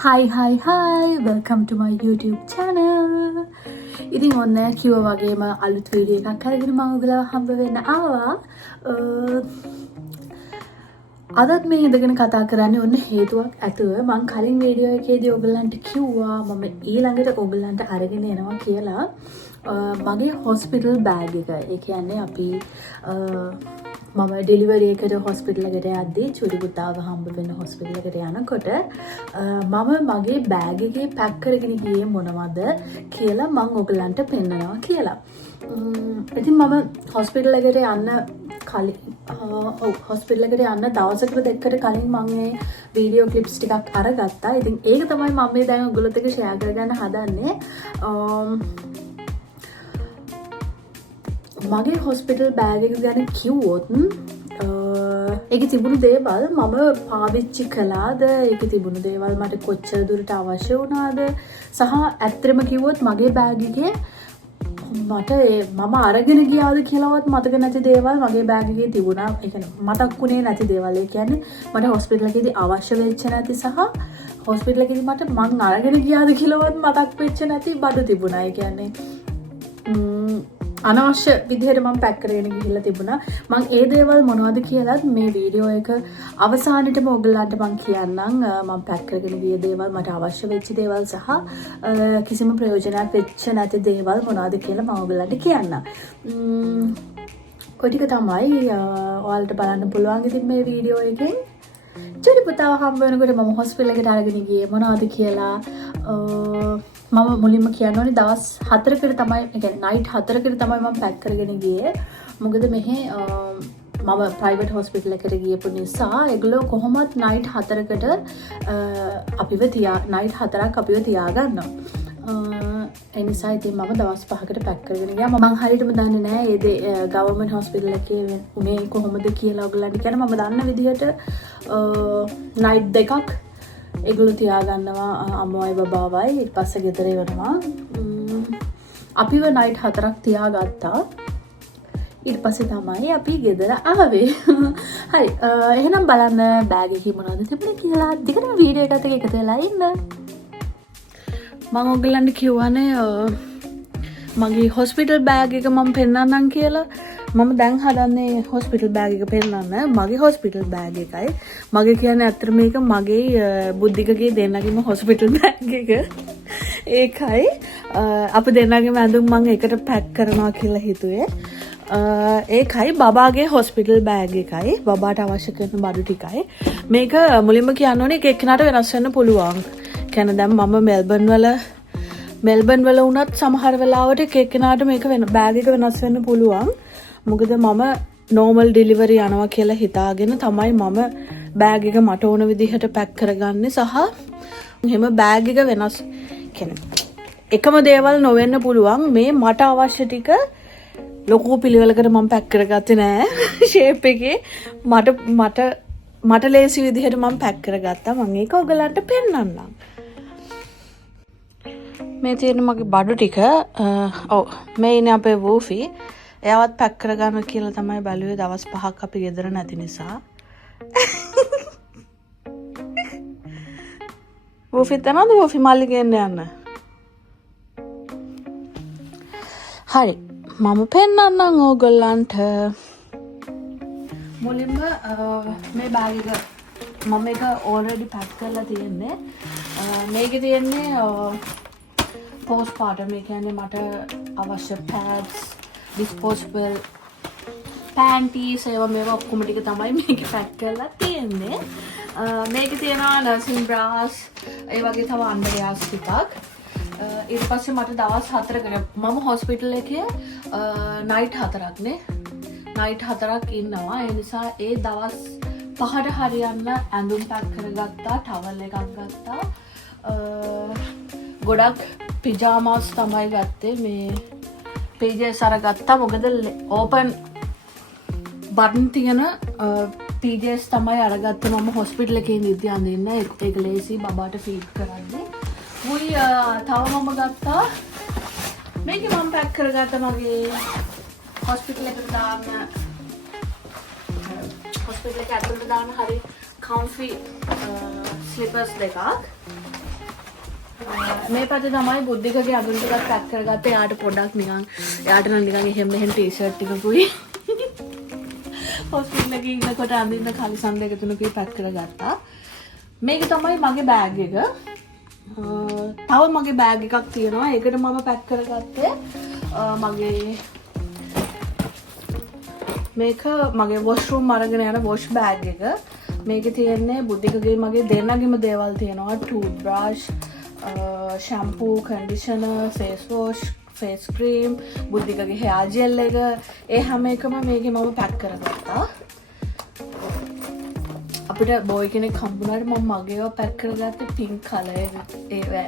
Hi, welcome to my YouTube channel. ඉතින් ඔන්න කිව්වා වගේම අලුත් වීඩියෝ එකක් අරගෙන මම ඔයගලව හම්බ වෙන්න ආවා. අදත් මේ ඉඳගෙන කතා කරන්නේ ඔන්න හේතුවක් ඇතුව. මම කලින් වීඩියෝ එකේදී ඔයගලන්ට කිව්වා මම ඊළඟට ඔයගලන්ට අරගෙන එනවා කියලා මගේ හොස්පිටල් බෑග් එක. ඒ කියන්නේ අපි මම ඩෙලිවරි එකට හොස්පිටල් එකට යද්දී චුටි පුතාව හම්බ වෙන හොස්පිටල් එකට යනකොට මම මගේ බෑග් එකේ පැක් කරගෙන ගියේ මොනවද කියලා මම ඔයගලන්ට පෙන්නනවා කියලා. ඉතින් මම හොස්පිටල් එකට යන්න කලින් හොස්පිටල් එකට යන්න දවසකට දෙකකට කලින් මම මේ වීඩියෝ ක්ලිප්ස් ටිකක් අරගත්තා. ඉතින් ඒක තමයි මම මේ දැන් ඔයගොල්ලොත් එක්ක ෂෙයා කරගන්න හදන්නේ. මගේ හොස්පිටල් බෑග් එක ගැන කිව්වොත් ඒකේ තිබුණු දේවල් මම පාවිච්චි කළාද, ඒකේ තිබුණු දේවල් මට කොච්චර දුරට අවශ්‍ය වුණාද සහ ඇත්තටම කිව්වොත් මගේ බෑග් එකේ මට මම අරගෙන ගියාද කියලාවත් මතක නැති දේවල් මගේ බෑග් එකේ තිබුණා. ඒ කියන්නේ මතක් වුණේ නැති දේවල්. ඒ කියන්නේ මට හොස්පිටල් එකේදී අවශ්‍ය වෙච්ච නැති සහ හොස්පිටල් එකේදී මට මං අරගෙන ගියාද කියලාවත් මතක් වෙච්ච නැති බඩු තිබුණා. ඒ කියන්නේ අනවශ්‍ය විදිහට මම පැක් කරගෙන ගිහිල්ලා තිබුණා. මම ඒ දේවල් මොනවද කියලාත් මේ වීඩියෝ එක අවසානෙටම ඔයගලන්ට මම කියන්නම්. මම පැක් කරගෙන ගිය දේවල්, මට අවශ්‍ය වෙච්ච දේවල් සහ කිසිම ප්‍රයෝජනයක් වෙච්ච නැති දේවල් මොනවද කියලා මම ඔයගලන්ට කියන්නම්. ඔය ටික තමයි ඔයාලට බලන්න පුළුවන් ඉතින් මේ වීඩියෝ එකෙන්. චුටි පුතාව හම්බ වෙනකොට මම හොස්පිටල් එකට අරගෙන ගියේ මොනවද කියලා මම මුලින්ම කියන්න ඕනේ දවස් 4කට තමයි, ඒ කියන්නේ නයිට් 4කට තමයි මම පැක් කරගෙන ගියේ. මොකද මෙහි මම ප්‍රයිවට් හොස්පිටල් එකට ගියපු නිසා ඒගොල්ලෝ කොහොමත් නයිට් 4කට නයිට් 4ක් අපිව තියාගන්නවා. ඒ නිසා ඉතින් මම දවස් 5කට පැක් කරගෙන ගියා. මම හරියටම දන්නේ නැහැ ඒ ගවර්න්මන්ට් හොස්පිටල් එකේ උනේ කොහොමද කියලා ඔයගොල්ලන්ට කියන මම දන්න විදිහට නයිට් දෙකක් ඒගොල්ලෝ තියාගන්නවා අම්මවයි බබාවයි. ඊට පස්සේ ගෙදර එවනවා. අපිව නයිට් 4ක් තියාගත්තා. ඊට පස්සේ තමයි අපි ගෙදර ආවේ. හරි. එහෙනම් බලන්න බෑග් එකේ මොනවද තිබුණේ කියලා. දිගටම වීඩියෝ එකත් එක්ක එකතු වෙලා ඉන්න. මම ඔයගලන්ට කිව්වනේ මගේ හොස්පිටල් බෑග් එක මම පෙන්නන්නම් කියලා. මම දැන් හදන්නේ හොස්පිටල් බෑග් එක පෙන්නන්න. මගේ හොස්පිටල් බෑග් එකයි. මගේ කියන්නේ අත්‍තර මේක මගේ බුද්ධිකගේ දෙන්නගේම හොස්පිටල් බෑග් එක. ඒකයි අපි දෙන්නගේම ඇඳුම් මම එකට පැක් කරනවා කියලා හිතුවේ. ඒකයි බබාගේ හොස්පිටල් බෑග් එකයි. බබාට අවශ්‍ය කරන බඩු ටිකයි. මේක මුලින්ම කියන්න ඕනේ එක එක්කෙනාට වෙනස් වෙන්න පුළුවන්. කියන්නේ දැන් මම මෙල්බන් වල වුණත් සමහර වෙලාවට එක එක්කෙනාට මේක බෑග් එක වෙනස් වෙන්න පුළුවන්. මොකද මම නෝමල් ඩෙලිවරි යනවා කියලා හිතාගෙන තමයි මම බෑග් එක මට ඕන විදිහට පැක් කරගන්නේ. සහ එහෙම බෑග් එක වෙනස් කියන්නේ එකම දේවල් නොවෙන්න පුළුවන්. මේ මට අවශ්‍ය ටික ලොකු පිළිවෙලකට මම පැක් කරගත්තේ නෑ. ෂේප් එකේ මට ලේසි විදිහට මම පැක් කරගත්තා. මම ඒක ඔයගලන්ට පෙන්නන්නම්. මේ තියෙන මගේ බඩු ටික. ඔව් මේ ඉන්නේ අපේ වූෆි. එයාවත් පැක් කරගන්න කියලා තමයි බැලුවේ දවස් 5ක් අපි ගෙදර නැති නිසා. වූෆිත් යනවද? වූෆි මල්ලි ගෙන්න යන්න. හරි. මම පෙන්නන්නම් ඕගොල්ලන්ට. මුලින්ම මේ බෑග් එක මම එක ඔල්රෙඩි පැක් කරලා තියෙන්නේ. මේකේ තියෙන්නේ පෝස්ට් පාර්ටම්. ඒ කියන්නේ මට අවශ්‍ය පැඩ්ස්, disposable panties, ඒවා මේවා ඔක්කොම ටික තමයි මේක පැක් කරලා තියෙන්නේ. මේකේ තියෙනවා නර්සින් බ්‍රාස්, ඒ වගේ තව අන්ඩර්වෙයර්ස් ටිකක්. ඊට පස්සේ මට දවස් 4කට මම හොස්පිටල් එකේ නයිට් 4ක් නේ. නයිට් 4ක් ඉන්නවා. ඒ නිසා ඒ දවස් 5ට හරියන්න ඇඳුම් පැක් කරගත්තා, ටවල් එකක් ගත්තා. ගොඩක් පිජාමාස් තමයි ගත්තේ. මේ PJs අරගත්තා. මොකද ඕපන් බටන් තියෙන PJs තමයි අරගත්තේ මම හොස්පිටල් එකේ ඉඳි අඳින්න. ඒක ලේසි බබාට ෆීඩ් කරන්නේ. මුයි තව මම ගත්තා. මේක මම පැක් කරගත්තා මගේ හොස්පිටල් එකට දාන්න. හොස්පිටල් එක ඇතුළට දාන්න හරි කම්ෆි ස්ලිපර්ස් දෙකක්. මේ පැත්තේ තමයි බුද්ධිකගේ අඳුරු ටිකක් පැක් කරගත්තේ. යාට පොඩ්ඩක් නිකන් යාට නම් නිකන් එහෙම මෙහෙම ටී-ෂර්ට් ටිකකුයි හොස්පිටල් එකේ ඉන්නකොට අඳින්න කලිසම් දෙක තුනකුයි පැක් කරගත්තා. මේක තමයි මගේ බෑග් එක. තව මගේ බෑග් එකක් තියෙනවා. ඒකට මම පැක් කරගත්තේ මගේ මේක මගේ වොෂ්රූම් අරගෙන යන වොෂ් බෑග් එක. මේකේ තියෙන්නේ බුද්ධිකගේ මගේ දෙන්නගෙම දේවල් තියෙනවා. Tooth brush, shampoo, conditioner, face wash, face cream, බුද්ධිකගේ හෙයාර් ජෙල් එක. ඒ හැම එකම මේකේ මම පැක් කරගත්තා. අපිට බොයි කෙනෙක් හම්බුනාට මම මගේව පැක් කරගත්තේ පින්ක් කලර් ඒවැ.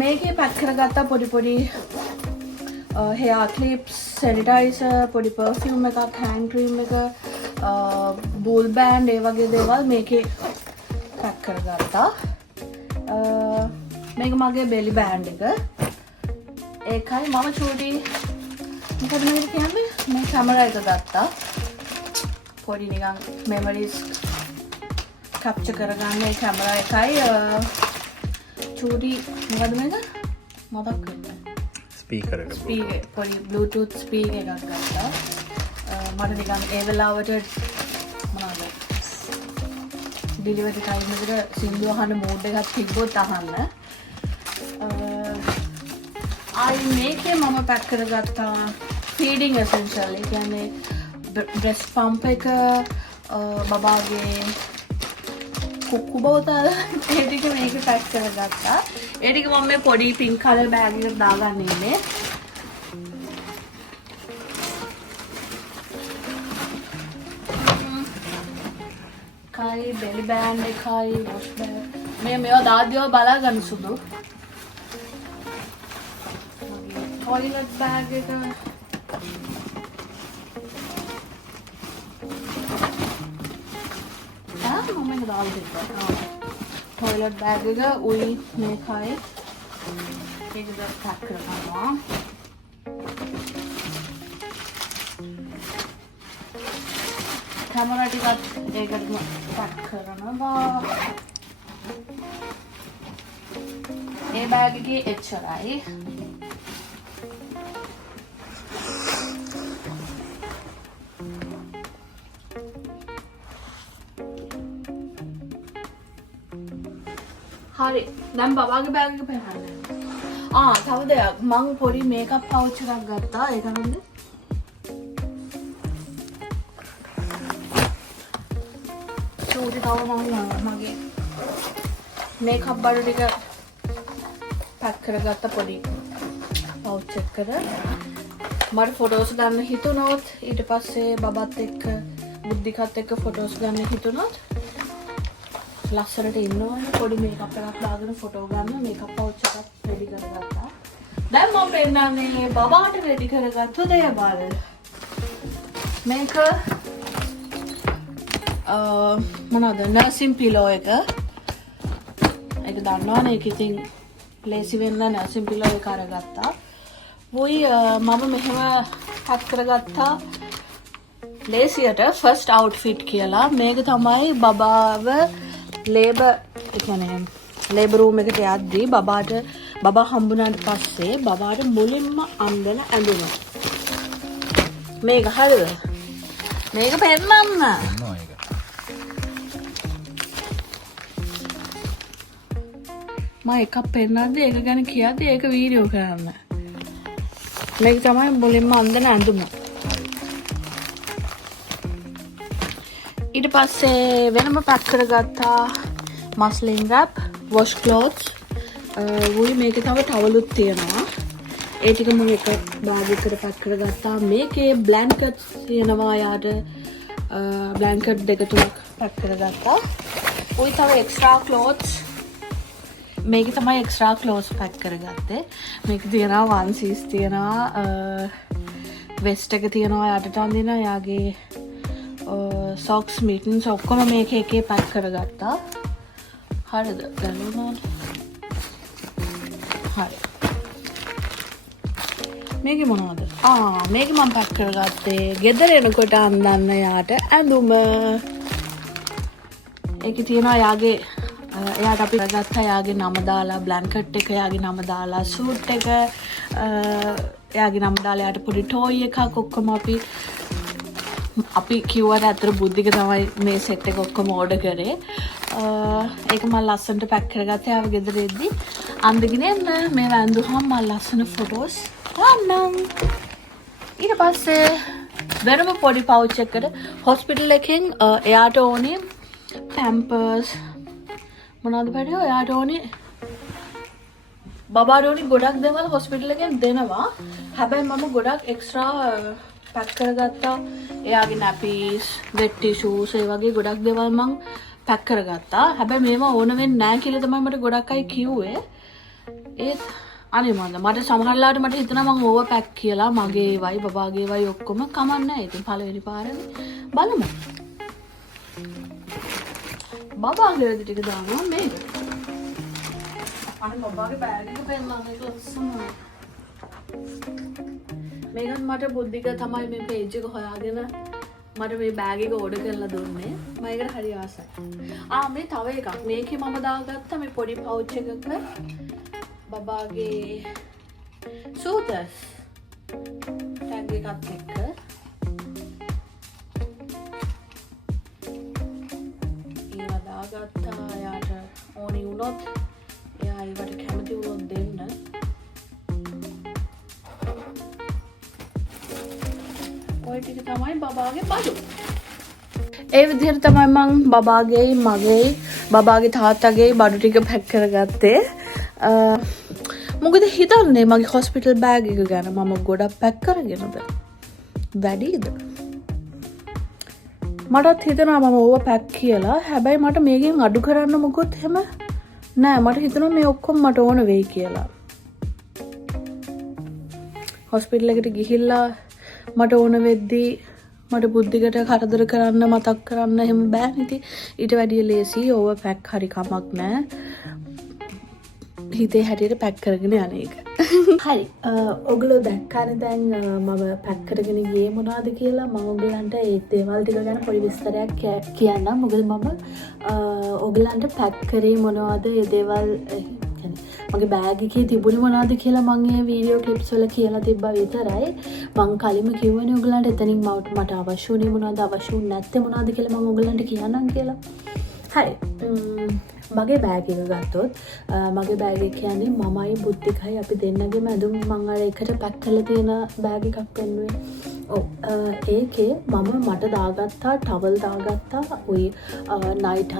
මේකේ පැක් කරගත්තා පොඩි පොඩි hair clips, sanitizer, පොඩි perfume එකක්, hand cream එක, bull band ඒ වගේ දේවල් මේකේ පැක් කරගත්තා. මේක මගේ belly band එක. ඒකයි මම චූටි මොකද මේක කියන්නේ මේ කැමරා එක ගත්තා. පොඩි නිකන් memories capture කරගන්න ඒ කැමරා එකයි චූටි මොකද මේක මතක් වෙන්නේ ස්පීකර් එක පොඩි බ්ලූටූත් ස්පීකර් එකක් ගත්තා. මට නිකන් ඒ වෙලාවට මොනවද ඩිලිවරි ටයිම් එකට සින්දු අහන්න මූඩ් එකක් තිබ්බොත් අහන්න. ආයි මේකේ මම පැක් කරගත්තා ෆීඩින් එසෙන්ෂල්. ඒ කියන්නේ බ්‍රෙස්ට් පම්ප් එක, බබාගේ කුක්කු බෝතල් ඒ ටික මේකේ පැක් කරගත්තා. ඒ ටික මම මේ පොඩි පින්ක් කලර් බෑග් එකට දාගන්න ඉන්නේ. කයි බෙලි බෑන්ඩ් එකයි වොෂ් බෑග් මේවා දාද්දිව බලා ගන්න සුදු. ටොයිලට් බෑග් එක මම එක දාලා තිබ්බා. ටොයිලට් බෑග් එක උයි මේකයි ඒක දැන් පැක් කරනවා. කැමරා ටිකත් ඒකටම පැක් කරනවා. ඒ බෑග් එකේ එච්චරයි. හරි දැන් බබාගේ බෑග් එක පෙන්නන්න. තව දෙයක් මං පොඩි මේකප් පවුච් එකක් ගත්තා. ඒක නේද? චූටි තව මම මගේ මේකප් බඩු ටික පැක් කරගත්ත පොඩි පවුච් එකකට. මට ෆොටෝස් ගන්න හිතුනොත් ඊට පස්සේ බබත් එක්ක බුද්ධිකත් එක්ක ෆොටෝස් ගන්න හිතුනොත් ලස්සනට ඉන්නවනේ පොඩි මේකප් එකක් දාගෙන ෆොටෝ ගන්න මේකප් පවුච් එකක් රෙඩි කරගත්තා. දැන් මම පෙන්නන්නේ බබාට රෙඩි කරගත්තු දේවල්. මේක මොනවද නර්සින් පිලෝ එක. ඒක දන්නවනේ ඒක ඉතින් ලේසි වෙන්න නර්සින් පිලෝ එක අරගත්තා. වොයි මම මෙහෙම පැක් කරගත්තා ලේසියට ෆස්ට් අවුට්ෆිට් කියලා. මේක තමයි බබාව ලේබර් රූම් එකට යද්දී බබා හම්බුනාට පස්සේ බබාට මුලින්ම අඳින ඇඳුම මේක. හරිද? මේක පෙන්නන්න. මම එකක් පෙන්නද්දී ඒක ගැන කියද්දී ඒක වීඩියෝ කරන්න. මේක තමයි මුලින්ම අඳින ඇඳුම. ඊට පස්සේ වෙනම පැක් කරගත්තා මස්ලින් රැප්, වොෂ් ක්ලෝත්ස්. වුයි මේකේ තව ටවලුත් තියෙනවා. ඒ ටික මම එක බෑග් එකකට පැක් කරගත්තා. මේකේ බ්ලැන්කට්ස් තියෙනවා. යාට බ්ලැන්කට් දෙක තුනක් පැක් කරගත්තා. වුයි තව එක්ස්ට්‍රා ක්ලෝත්ස්. මේක තමයි එක්ස්ට්‍රා ක්ලෝත්ස් පැක් කරගත්තේ. මේක තියෙනවා වන්සීස් තියෙනවා, වෙස්ට් එක තියෙනවා යටට අඳින, යාගේ සොක්ස් මිටන්ස් ඔක්කොම මේක එකේ පැක් කරගත්තා. හරිද? ගලුණාද? හරි. මේකේ මොනවද? මේක මම පැක් කරගත්තේ ගෙදර එනකොට අඳන්න යාට ඇඳුම. ඒකේ තියෙනවා යාගේ එයාට අපි ගත්තා එයාගේ නම දාලා බ්ලැන්කට් එක එයාගේ නම දාලා සූට් එක එයාගේ නම දාලා එයාට පොඩි ටෝයි එකක් ඔක්කොම අපි කිව්වට අතර බුද්ධික තමයි මේ සෙට් එක ඔක්කොම ඕඩර් කරේ. ඒක මම ලස්සනට පැක් කරගත්තා එයාව ගෙදර එද්දි. අන්දගෙන එන්න මේ වැන්දුහම මම ලස්සන ෆොටෝස් ගන්නම්. ඊට පස්සේ වෙනම පොඩි පවුච් එකකට හොස්පිටල් එකෙන් එයාට ඕනේ පැම්පර්ස් මොනවද පැටියෝ එයාට ඕනේ බබාට ඕනේ ගොඩක් දේවල් හොස්පිටල් එකෙන් දෙනවා. හැබැයි මම ගොඩක් එක්ස්ට්‍රා පැක් කරගත්තා. එයාගේ නැපීස්, වෙට් ටිෂූස් ඒ වගේ ගොඩක් දේවල් මම පැක් කරගත්තා. හැබැයි මේවා ඕන වෙන්නේ නැහැ කියලා තමයි මට ගොඩක් අය කිව්වේ. ඒත් අනේ මට සමහරලාට මට හිතෙනවා මම ඕව පැක් කියලා මගේ ඒවයි බබාගේ ඒවයි ඔක්කොම කමන්නේ නැහැ. ඉතින් පළවෙනි පාරනේ බලමු. බබාගේ වැඩ ටික දානවා මේක. අනේ බබාගේ බෑග් එක පෙන්නන්න මේක ලස්සනයි. මේකත් මට බුද්ධික තමයි මේ පේජ් එක හොයාගෙන මට මේ බෑග් එක ඕඩර් කරලා දුන්නේ. මම ඒකට හරි ආසයි. මේ තව එකක්. මේකේ මම දාගත්තා මේ පොඩි පවුච් එකක බබාගේ සූටස් ටැග් එකත් එක්ක. ඒවා දාගත්තා. එයාට ඕනි වුණොත් එයා ඒවට කැමති වුණොත් දෙන්න. ඔය ටික තමයි බබාගේ බඩු. ඒ විදිහට තමයි මම බබාගේ මගේ බබාගේ තාත්තගේ බඩු ටික පැක් කරගත්තේ. මොකද හිතන්නේ මගේ හොස්පිටල් බෑග් එක ගැන මම ගොඩක් පැක් කරගෙනද වැඩිද? මටත් හිතෙනවා මම ඕව පැක් කියලා. හැබැයි මට මේකෙන් අඩු කරන්න මොකොත් එහෙම නෑ. මට හිතෙනවා මේ ඔක්කොම මට ඕන වෙයි කියලා. හොස්පිටල් එකට ගිහිල්ලා මට ඕන වෙද්දී මට බුද්ධිකට කරදර කරන්න මතක් කරන්න එහෙම බෑ නේද? ඊට වැඩිය ලේසි ඕව පැක් හරි කමක් නෑ. හිතේ හැටියට පැක් කරගෙන යන එක. හරි. ඔයගොල්ලෝ දැක්කානේ දැන් මම පැක් කරගෙන ගියේ මොනවද කියලා. මම ඔයගලන්ට ඒ දේවල් ටික ගැන පොඩි විස්තරයක් කියන්නම්. මොකද මම ඔයගලන්ට පැක් කරේ මොනවද ඒ දේවල් මගේ බෑග් එකේ තිබුණේ මොනවද කියලා මම මේ වීඩියෝ ක්ලිප්ස් වල කියලා තිබ්බා විතරයි. මම කලින්ම කිව්වනේ ඔයගලන්ට එතනින් මට අවශ්‍ය වුණේ මොනවද අවශ්‍ය වුනේ නැත්තේ මොනවද කියලා මම ඔයගලන්ට කියන්නම් කියලා. හරි. මගේ බෑග් එක ගත්තොත් මගේ බෑග් එක කියන්නේ මමයි බුද්ධිකයි අපි දෙන්නගේම ඇඳුම් මම අර එකට පැක් කරලා තියෙන බෑග් එකක් පෙන්නුවේ. ඒකේ මට දාගත්තා ටවල් දාගත්තා. ওই නයිට්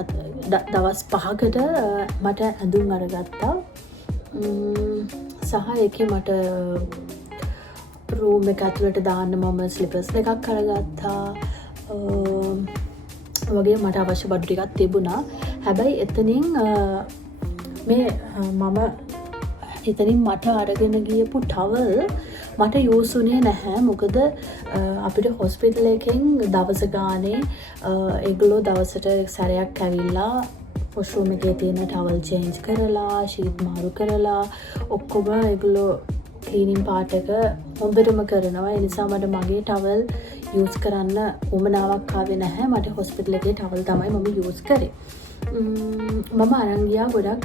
දවස් 5කට මට ඇඳුම් අරගත්තා. සහ ඒකේ මට රූම් එක ඇතුළට දාන්න මම ස්ලිපර්ස් දෙකක් අරගත්තා. වගේ මට අවශ්‍ය බඩු ටිකක් තිබුණා. හැබැයි එතනින් එතනින් මට අරගෙන ගියපු ටවල් මට යූස් වුණේ නැහැ. මොකද අපිට හොස්පිටල් එකෙන් දවස ගානේ ඒගොල්ලෝ දවසට සැරයක් ඇවිල්ලා වොෂ්රූම් එකේ තියෙන ටවල් චේන්ජ් කරලා ෂීට් මාරු කරලා ඔක්කොම ඒගොල්ලෝ ක්ලීනින් පාර්ට් එක හොඳටම කරනවා. ඒ නිසා මට මගේ ටවල් යූස් කරන්න උවමනාවක් ආවේ නැහැ. මට හොස්පිටල් එකේ ටවල් තමයි මම යූස් කරේ. මම අරන් ගියා ගොඩක්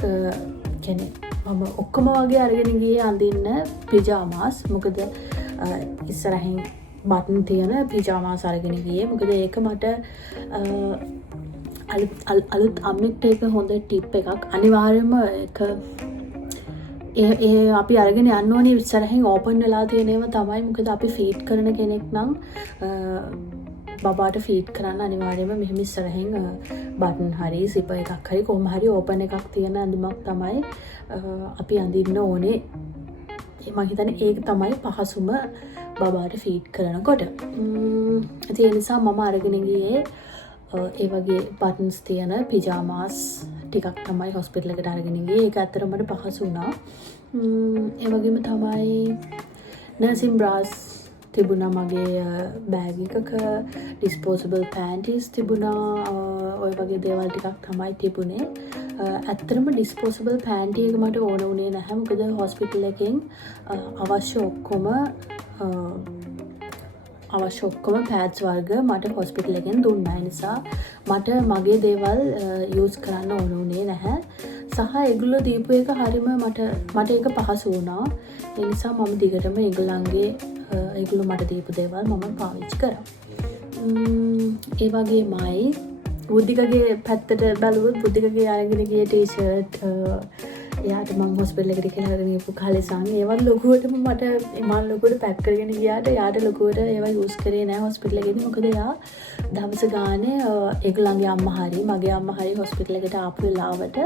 කියන්නේ මම ඔක්කොම වගේ අරගෙන ගියේ අඳින්න පිජාමාස්. මොකද ඉස්සරහින් බටන් තියෙන පිජාමාස් අරගෙන ගියේ. මොකද ඒක මට අලුත් අම්මෙක්ට එක හොඳ ටිප් එකක්. අනිවාර්යයෙන්ම ඒක අපි අරගෙන යන්න ඕනේ ඉස්සරහින් ඕපන් වෙලා තියෙන ඒවා තමයි. මොකද අපි ෆීඩ් කරන කෙනෙක් නම් බබාට ෆීඩ් කරන්න අනිවාර්යයෙන්ම මෙහෙම ඉස්සරහින් බටන් හරි සිපර් එකක් හරි කොහොම හරි ඕපන් එකක් තියෙන ඇඳුමක් තමයි අපි අඳින්න ඕනේ. මම හිතන්නේ ඒක තමයි පහසුම බබාට ෆීඩ් කරනකොට. ඒ නිසා මම අරගෙන ගියේ ඒ වගේ බටන්ස් තියෙන පිජාමාස් ටිකක් තමයි හොස්පිටල් එකට අරගෙන ගියේ. ඒක ඇත්තටම මට පහසු වුණා. ඒ වගේම තමයි නර්සින් බ්‍රාස් තිබුණා මගේ බෑග් එකක. ඩිස්පෝසබල් පැන්ටිස් තිබුණා. ඔය වගේ දේවල් ටිකක් තමයි තිබුණේ. ඇත්තටම ඩිස්පෝසබල් පැන්ටි එක මට ඕන වුණේ නැහැ. මොකද හොස්පිටල් එකෙන් අවශ්‍ය ඔක්කොම අවශ්‍ය ඔක්කොම පෑඩ්ස් වර්ග මට හොස්පිටල් එකෙන් දුන්නා. ඒ නිසා මට මගේ දේවල් යූස් කරන්න ඕන වුණේ නැහැ. සහ ඒගොල්ලෝ දීපු එක හරිම මට ඒක පහසු වුණා. ඒ නිසා මම දිගටම ඒගොල්ලෝ මට දීපු දේවල් මම පාවිච්චි කරා. ඒ වගේමයි බුද්ධිකගේ පැත්තට බලුවොත් බුද්ධිකගේ අරගෙන ගිය ටී-ෂර්ට් එයාට මම හොස්පිටල් එකට කියලා අරගෙන ගිහපු කලෙසන් ඒවත් ලොකුවටම මට මම ලොකුවට පැක් කරගෙන ගියාට එයාට ලොකුවට ඒවා යූස් කරේ නැහැ හොස්පිටල් එකේදී. මොකද එයා දවස් ගානේ ඒගොල්ලන්ගේ අම්මා හරි මගේ අම්මා හරි හොස්පිටල් එකට ආපු වෙලාවට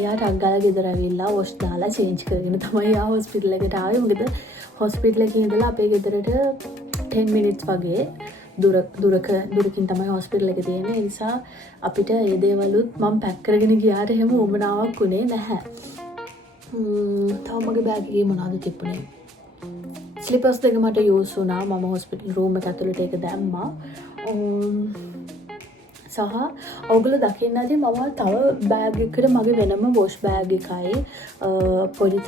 එයාට අග්ගාලා ගෙදර ඇවිල්ලා වොෂ් දාලා චේන්ජ් කරගෙන තමයි එයා හොස්පිටල් එකට ආවේ. මොකද හොස්පිටල් එකේ ඉඳලා අපේ ගෙදරට 10 minutes වගේ දුරකින් තමයි හොස්පිටල් එක තියෙන්නේ. ඒ නිසා අපිට ඒ දේවලුත් මම පැක් කරගෙන ගියාට එහෙම උවමනාවක් උනේ නැහැ. තව මගේ බෑග් එකේ මොනවද තිබුණේ? ස්ලිපර්ස් දෙක මට යූස් වුණා. මම හොස්පිටල් රූම් එක ඇතුළට ඒක දැම්මා. සහ ඔයගොල්ලෝ දකින්න ඇති මම තව බෑග් එකකට මගේ වෙනම වොෂ් බෑග් එකයි පොඩි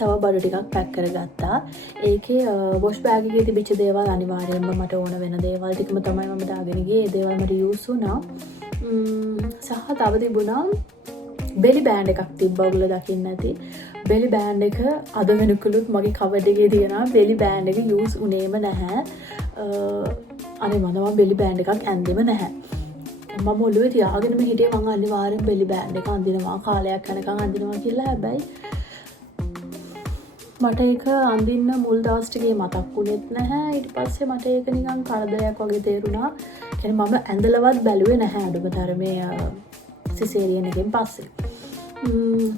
තව බඩු ටිකක් පැක් කරගත්තා. ඒකේ වොෂ් බෑග් එකේ තිබිච්ච දේවල් අනිවාර්යයෙන්ම මට ඕන වෙන දේවල් ටිකම තමයි මම දාගෙන ගියේ. ඒ දේවල් මට යූස් වුණා. සහ තව තිබුණා බෙලි බෑන්ඩ් එකක් තිබ්බා. ඔයගොල්ලෝ දකින්න ඇති බෙලි බෑන්ඩ් එක අද වෙනකලුත් මගේ කවර්ඩ් එකේ තියෙනවා. බෙලි බෑන්ඩ් එක යූස් උනේම නැහැ. අනේ මම බෙලි බෑන්ඩ් එකක් ඇන්දෙම නැහැ. මම ඔළුවේ තියාගෙනම හිටියේ මම අනිවාර්යෙන් බෙලි බෑන්ඩ් එක අඳිනවා කාලයක් යනකම් අඳිනවා කියලා. හැබැයි මට ඒක අඳින්න මුල් දවස් ටිකේ මතක් වුණෙත් නැහැ. ඊට පස්සේ මට ඒක නිකන් කරදරයක් වගේ තේරුණා. කියන්නේ මම ඇඳලවත් බැලුවේ නැහැ අඩුම තරමේ සිසේරියන් එකෙන් පස්සේ.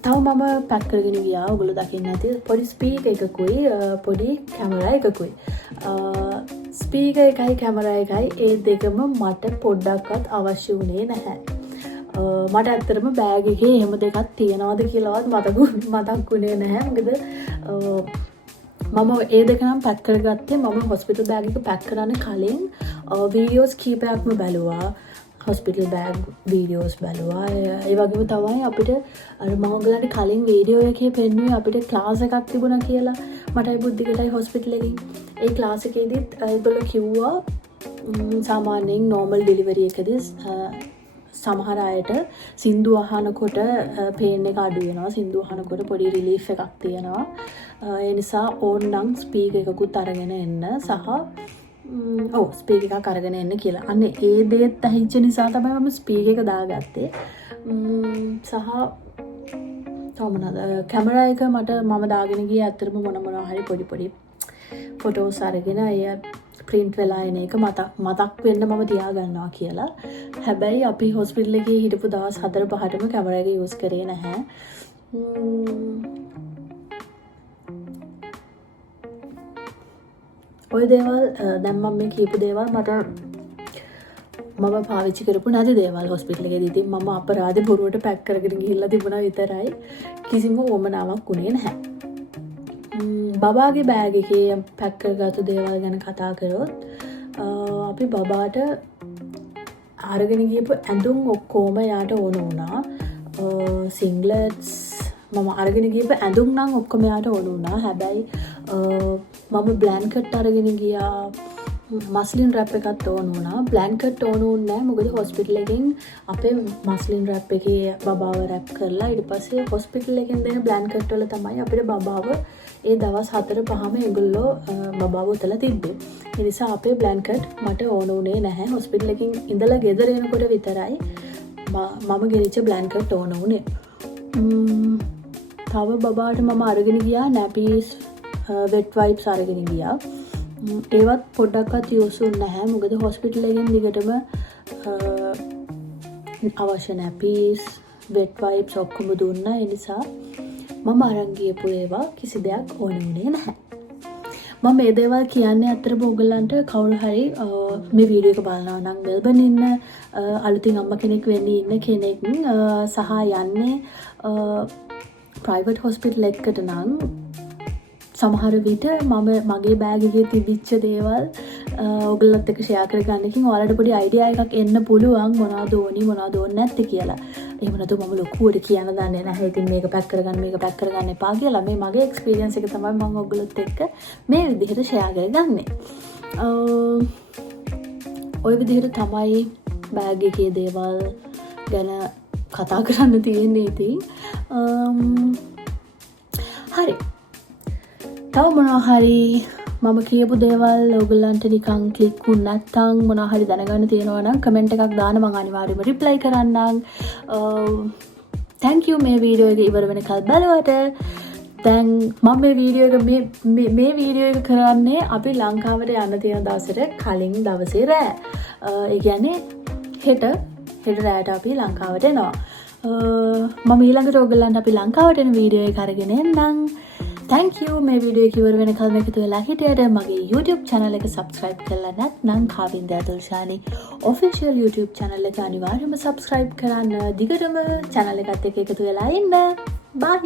තව මම පැක් කරගෙන ගියා. ඔයගොල්ලෝ දකින්න ඇති පොඩි ස්පීකර් එකකුයි පොඩි කැමරා එකකුයි. ස්පීකර් එකයි කැමරා එකයි ඒ දෙකම මට පොඩ්ඩක්වත් අවශ්‍ය වුණේ නැහැ. මට ඇත්තටම බෑග් එකේ එහෙම දෙකක් තියනවාද කියලාවත් මතක් වුණේ නැහැ. මොකද මම ඒ දෙක නම් පැක් කරගත්තේ මම හොස්පිටල් බෑග් එක පැක් කරන්න කලින් වීඩියෝස් කීපයක්ම බැලුවා. හොස්පිටල් බෑග් වීඩියෝස් බැලුවා. ඒ වගේම තමයි අපිට මම ඔයගලන්ට කලින් වීඩියෝ එකේ පෙන්නුවේ අපිට ක්ලාස් එකක් තිබුණා කියලා. මටයි බුද්ධිකටයි හොස්පිටල් එකකින්. ඒ ක්ලාස් එකේදීත් ඒගොල්ලෝ කිව්වා සාමාන්‍යයෙන් නෝමල් ඩෙලිවරි එකදී සමහර අයට සින්දු අහනකොට පේන් එක අඩු වෙනවා. සින්දු අහනකොට පොඩි රිලීෆ් එකක් තියෙනවා. ඒ නිසා ඕන්නම් ස්පීකර් එකකුත් අරගෙන එන්න සහ ස්පීකර් එකක් අරගෙන එන්න කියලා. අන්න ඒ දේත් ඇහිච්ච නිසා තමයි මම ස්පීකර් එක දාගත්තේ. සහ කැමරා එක මම දාගෙන ගියේ ඇත්තටම මොනවා හරි පොඩි ෆොටෝස් අරගෙන අය ප්‍රින්ට් වෙලා එන එක මතක් වෙන්න මම තියාගන්නවා කියලා. හැබැයි අපි හොස්පිටල් එකේ හිටපු දවස් 4-5ටම කැමරා එක යූස් කරේ නැහැ. ඔය දේවල් දැන් මම මේ කියපු දේවල් මම පාවිච්චි කරපු නැති දේවල් හොස්පිටල් එකේදී. ඉතින් මම අපරාධේ බොරුවට පැක් කරගෙන ගිහිල්ලා තිබුණා විතරයි. කිසිම වමනාවක් උනේ නැහැ. බබාගේ බෑග් එකේ පැක් කරගත්තු දේවල් ගැන කතා කරොත් අපි බබාට අරගෙන ගියපු ඇඳුම් ඔක්කොම යාට ඕන වුණා. සින්ග්ලට්ස් මම අරගෙන ගියපු ඇඳුම් නම් ඔක්කොම යාට ඕන වුණා. හැබැයි මම බ්ලැන්කට් අරගෙන ගියා. මස්ලින් රැප් එකත් ඕන වුණා. බ්ලැන්කට් ඕන වුණේ නැහැ. මොකද හොස්පිටල් එකෙන් අපේ මස්ලින් රැප් එකේ බබාව රැප් කරලා ඊට පස්සේ හොස්පිටල් එකෙන් දෙන බ්ලැන්කට් වල තමයි අපිට බබාව ඒ දවස් 4-5ම ඒගොල්ලෝ බබාව උතලා තිබ්බේ. ඒ නිසා අපේ බ්ලැන්කට් මට ඕන වුණේ නැහැ. හොස්පිටල් එකෙන් ඉඳලා ගෙදර එනකොට විතරයි මම ගෙනිච්ච බ්ලැන්කට් ඕන වුණේ. තව බබාට මම අරගෙන ගියා නැපීස් වෙට් වයිප්ස් අරගෙන ගියා. ඒවත් පොඩ්ඩක්වත් යූස් වුන්නේ නැහැ. මොකද හොස්පිටල් එකෙන් දිගටම අවශ්‍ය නැපීස් වෙට් වයිප්ස් ඔක්කොම දුන්නා. ඒ නිසා මම අරන් ගියපු ඒවා කිසි දෙයක් ඕන වුණේ නැහැ. මම මේ දේවල් කියන්නේ අතරම ඔයගලන්ට කවුරු හරි මේ වීඩියෝ එක බලනවා නම් මෙල්බන් ඉන්න අලුතින් අම්මා කෙනෙක් වෙන්න ඉන්න කෙනෙක් සහ යන්නේ ප්‍රයිවට් හොස්පිටල් එකකට නම් සමහර විට මගේ බෑග් එකේ තිබිච්ච දේවල් ඔයගලත් එක්ක ෂෙයා කරගන්න එකකින් ඔයාලට පොඩි අයිඩියා එකක් එන්න පුළුවන් මොනවද ඕනි මොනවද ඕනේ නැත්තේ කියලා. එහෙම නැතු මම ලොකුවට කියන්න දන්නේ නැහැ. ඉතින් මේක පැක් කරගන්න එපා කියලා. මේ මගේ එක්ස්පීරියන්ස් එක තමයි මම ඔයගලත් එක්ක මේ විදිහට ෂෙයා කරගන්නේ. ඔය විදිහට තමයි බෑග් එකේ දේවල් ගැන කතා කරන්න තියෙන්නේ ඉතින්. හරි. තව මොනවා හරි මම කියපු දේවල් ඔයගලන්ට නිකන් ක්ලික් වුණ නැත්නම් මොනවා හරි දැනගන්න තියෙනවා නම් කමෙන්ට් එකක් දාන්න මම අනිවාර්යයෙන්ම රිප්ලයි කරන්නම්. thank you මේ වීඩියෝ එක ඉවර වෙනකල් බලුවට. දැන් මම මේ වීඩියෝ එක මේ වීඩියෝ එක කරන්නේ අපි ලංකාවට යන්න තියෙන දවසට කලින් දවසේ රෑ. ඒ කියන්නේ හෙට රෑට අපි ලංකාවට එනවා. මම ඊළඟට ඔයගලන්ට අපි ලංකාවට එන වීඩියෝ එක අරගෙන එන්නම්. thank you මේ වීඩියෝ එක ඉවර වෙනකල් එකතු වෙලා හිටියට මගේ YouTube channel එක subscribe කරලා නැත්නම් කාවින්ද ඇතුල්ෂානි official YouTube channel එක අනිවාර්යයෙන්ම subscribe කරන්න. දිගටම channel එකත් එක්ක එකතු වෙලා ඉන්න. bye